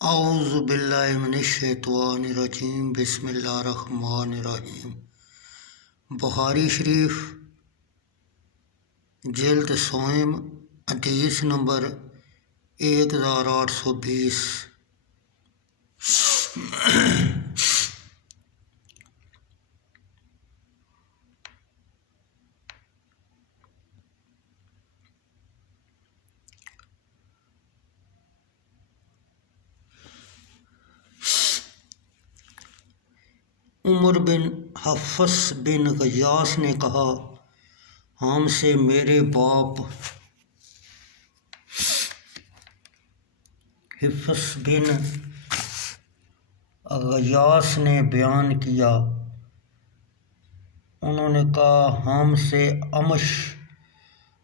اعوذ باللہ من الشیطان الرجیم، بسم اللہ الرحمن الرحیم۔ بخاری شریف جلد سوم، حدیث نمبر 1820۔ عمر بن حفص بن غیاث نے کہا، ہم سے میرے باپ حفص بن غیاث نے بیان کیا، انہوں نے کہا ہم سے امش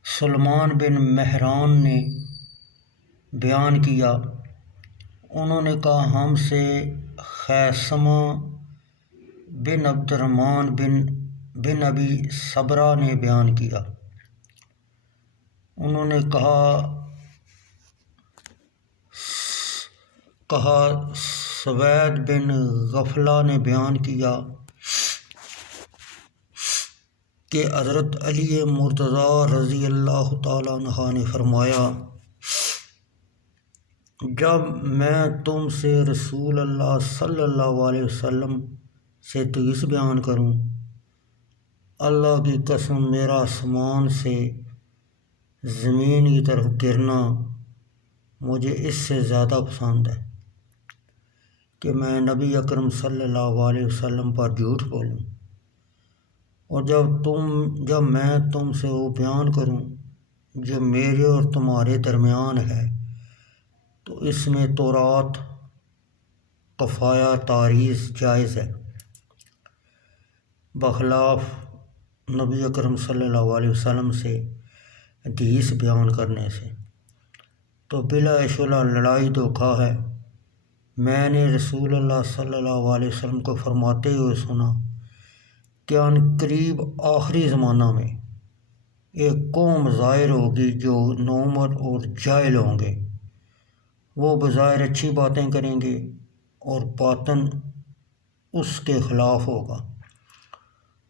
سلمان بن مہران نے بیان کیا، انہوں نے کہا ہم سے خیثمہ بن عبد الرحمن بن ابی صبرہ نے بیان کیا، انہوں نے کہا سوید بن غفلہ نے بیان کیا کہ حضرت علی مرتضیٰ رضی اللہ تعالیٰ عنہ نے فرمایا، جب میں تم سے رسول اللہ صلی اللہ علیہ وسلم سے حدیث بیان کروں، اللہ کی قسم میرا آسمان سے زمین کی طرف گرنا مجھے اس سے زیادہ پسند ہے کہ میں نبی اکرم صلی اللہ علیہ وسلم پر جھوٹ بولوں، اور جب میں تم سے وہ بیان کروں جو میرے اور تمہارے درمیان ہے تو اس میں تورات کفایہ تعریض جائز ہے، بخلاف نبی اکرم صلی اللہ علیہ وسلم سے حدیث بیان کرنے سے تو بلا شبہ لڑائی دھوکہ ہے۔ میں نے رسول اللہ صلی اللہ علیہ وسلم کو فرماتے ہوئے سنا کہ ان قریب آخری زمانہ میں ایک قوم ظاہر ہوگی جو نوعمر اور جاہل ہوں گے، وہ بظاہر اچھی باتیں کریں گے اور باطن اس کے خلاف ہوگا،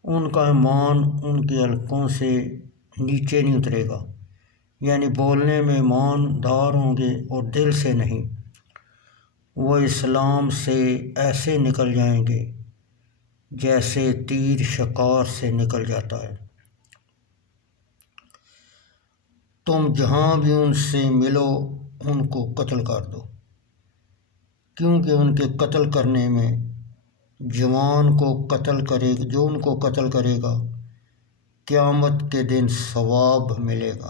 ان کا ایمان ان کے حلقوں سے نیچے نہیں اترے گا، یعنی بولنے میں ایماندار ہوں گے اور دل سے نہیں، وہ اسلام سے ایسے نکل جائیں گے جیسے تیر شکار سے نکل جاتا ہے۔ تم جہاں بھی ان سے ملو ان کو قتل کر دو، کیونکہ ان کے قتل کرنے میں جو ان کو قتل کرے گا قیامت کے دن ثواب ملے گا۔